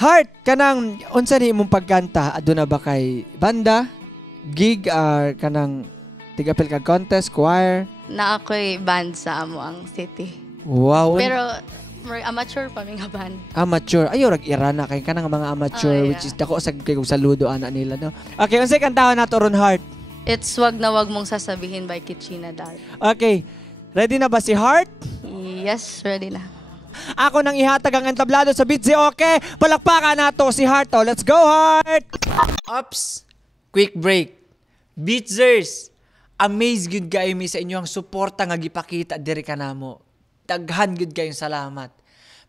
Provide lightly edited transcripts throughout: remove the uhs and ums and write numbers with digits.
Heart, kanang unsa ni imong pagkanta? Aduna ba kay banda, gig, or kanang tigapil ka contest, choir? Na ako'y band sa amo ang city. Wow. Pero amateur pa nga band. Amateur. Ayo rag irana kay kanang mga amateur yeah. which is dako sa kay kung saludo ana nila no. Okay, unsay kantahon nato ron Heart? It's Wag na Wag Mong Sasabihin by Kitchina Dal. Okay. Ready na ba si Heart? Yes, ready na. Ako nang ihatag ang entablado sa Bitzy Okay. Palakpakan nato si Heart. Oh, let's go Heart. Ops. Quick break. Beatzers. Amaze good kayo mi sa inyong suporta nga gipakita diri kanamo. Daghan good kayong salamat.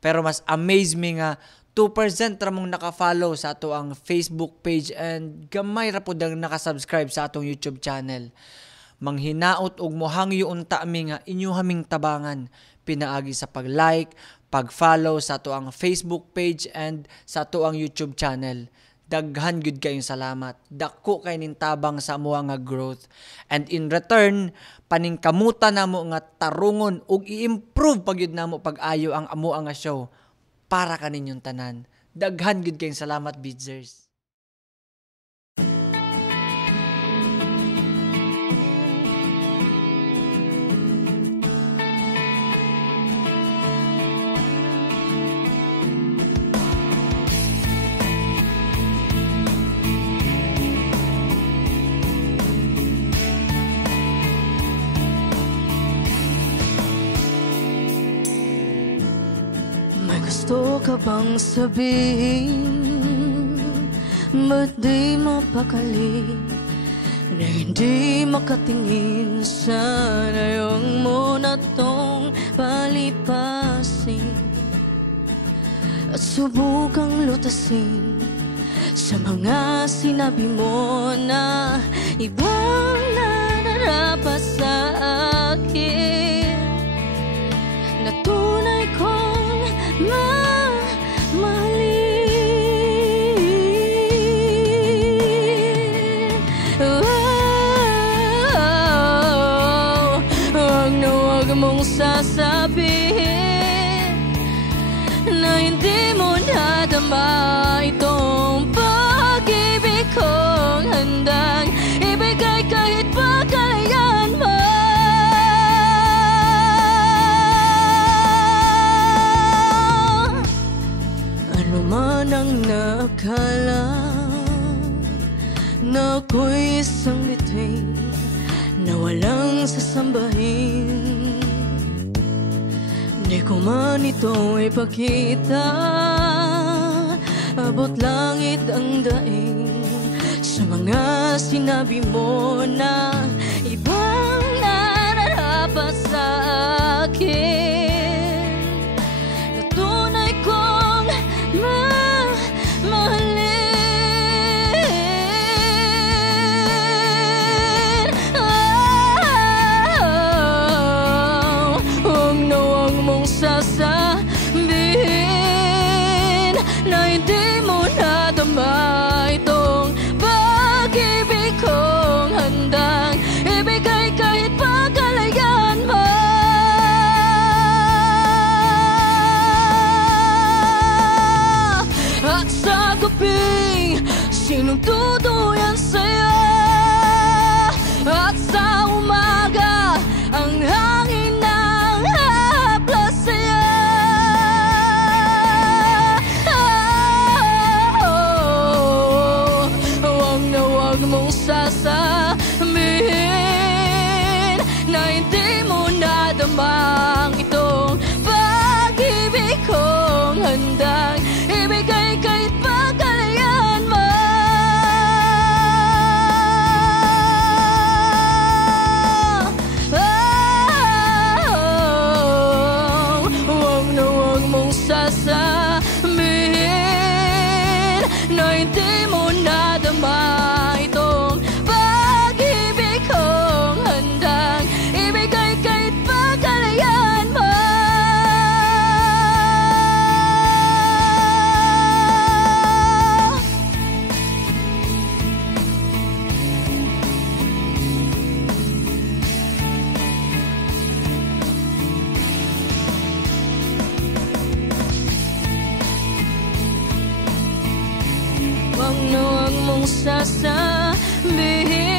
Pero mas amaze me nga 2% ra mong naka-follow sa ato ang Facebook page and gamay ra pud ang naka-subscribe sa atong YouTube channel. Manghinaot og mohangyo unta mi nga inyo haming tabangan pinaagi sa pag-like, pag-follow sa ato ang Facebook page and sa ato ang YouTube channel. Daghan gud kayong salamat. Dako kay ning tabang sa amo nga growth. And in return, paningkamuta namo nga tarungon ug i-improve pagyud namo pag-ayo ang amo nga show para kaninyong tanan. Daghan gud kayong salamat, Beatzers. Gusto ka bang sabihin, ba't di mapakali, na hindi makatingin, sana yung muna tong palipasin at subukang lutasin sa mga sinabi mo na ibang nararapat sa akin, na tunay kong mahalin. Wag na wag mong sasabihin na hindi mo nadama itong pag-ibig kong handang ibigay kahit pa kailan mo. Man ang nakala na ako'y isang bituin na walang sasambahin. Di ko man ito ipakita, abot langit ang daing sa mga sinabi mo na ibang nararapat sa akin. Sasabihin na hindi mo nadama itong pag-ibig kong handang ibigay kahit pa kalayan mo. At sa gabing sinong tutuyan sa'yo, at sa umaga ang hangin ng haplas sa'yo. Huwag mong sasabihin na hindi mo nadamang itong pag-ibig kong handang ibigay kahit pa kalayan mo. sasabihin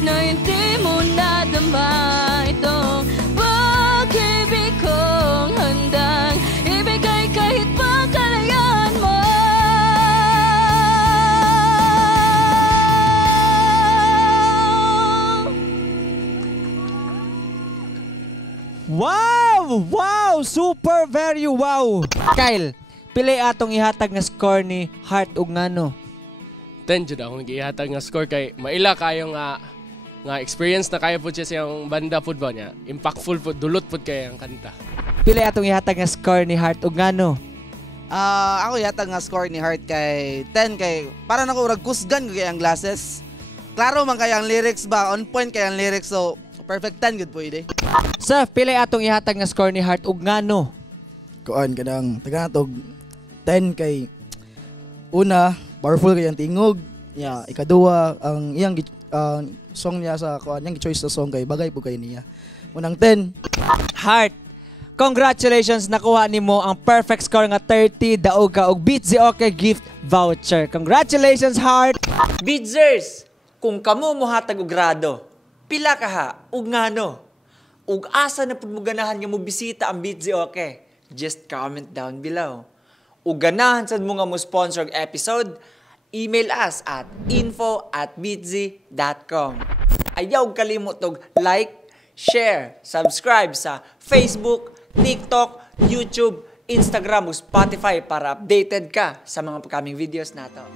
na hindi mo nadama itong pag-ibig kong handang ibigay kahit pa kalayaan mo. Wow! Wow! Super very wow! Kyle, pili atong ihatag nga score ni Heart ug ngano? 10 jud akong gihatag nga score kay maila kayo nga experience na kayo po siya siyang banda football niya. Impactful po, dulot po kayo ang kanta. Pili atong ihatag nga score ni Heart ug ngano? Ako yata nga score ni Heart kay 10 kay para nako urag kusgan ko kay ang glasses. Klaro man kay ang lyrics ba, on point kay ang lyrics, so perfect 10 good po ide. Sir, pili atong ihatag nga score ni Heart ug ngano? Kuan kadang taga natog 10 kay una powerful kay ang tingog ya, ikaduha ang iyang song niya sa kuan yang choice sa song kay bagay po kay niya. Unang 10. Heart, congratulations, nakuha nimo ang perfect score nga 30 daog ka og Beats Okay gift voucher. Congratulations, Heart. Beatzers, kung kamo mohatag og grado, pila ka ha ug ngano? Ug asa na pud mo ganahan nga mo bisita ang Beats Okay? Just comment down below. Ug ganahan sad mo nga mo sponsor og episode, email us at info@beatzy.com. Ayaw kalimot og like, share, subscribe sa Facebook, TikTok, YouTube, Instagram ug Spotify para updated ka sa mga upcoming videos nato.